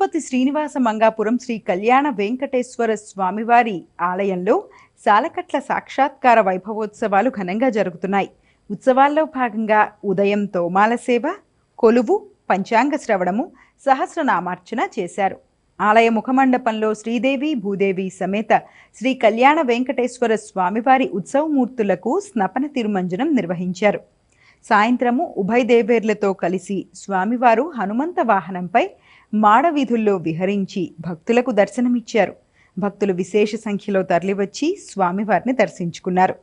తిరుపతి శ్రీనివాస మంగాపురం శ్రీ కళ్యాణ వెంకటేశ్వర స్వామివారి ఆలయంలో సాలకట్ల సాక్షాత్కార వైభవోత్సవాలు ఘనంగా జరుగుతున్నాయి. ఉత్సవాల్లో భాగంగా ఉదయం తోమాల సేవ, కొలువు, పంచాంగ శ్రవణము, సహస్రనామార్చన చేశారు. ఆలయ ముఖమండపంలో శ్రీదేవి భూదేవి సమేత శ్రీ కళ్యాణ వెంకటేశ్వర స్వామివారి ఉత్సవమూర్తులకు స్నపన తిరుమంజనం నిర్వహించారు. సాయంత్రము ఉభయ దేవేర్లతో కలిసి స్వామివారు హనుమంత వాహనంపై మాడవీధుల్లో విహరించి భక్తులకు దర్శనమిచ్చారు. భక్తులు విశేష సంఖ్యలో తరలివచ్చి స్వామివారిని దర్శించుకున్నారు.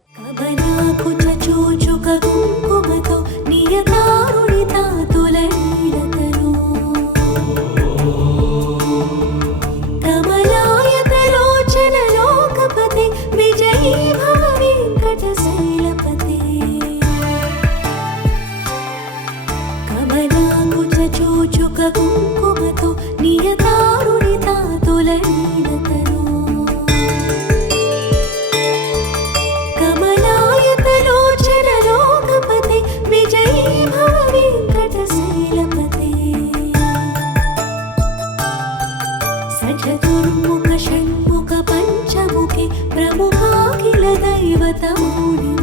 కుంకుమతో నియతారుణితా తులనీలతను కమలాయతలోచన లోకపతి విజయీ భవ వెంకటశైలపతి సచతుర్ముఖ షణ్ముఖ పంచముఖి ప్రముఖాఖిల దైవతమౌని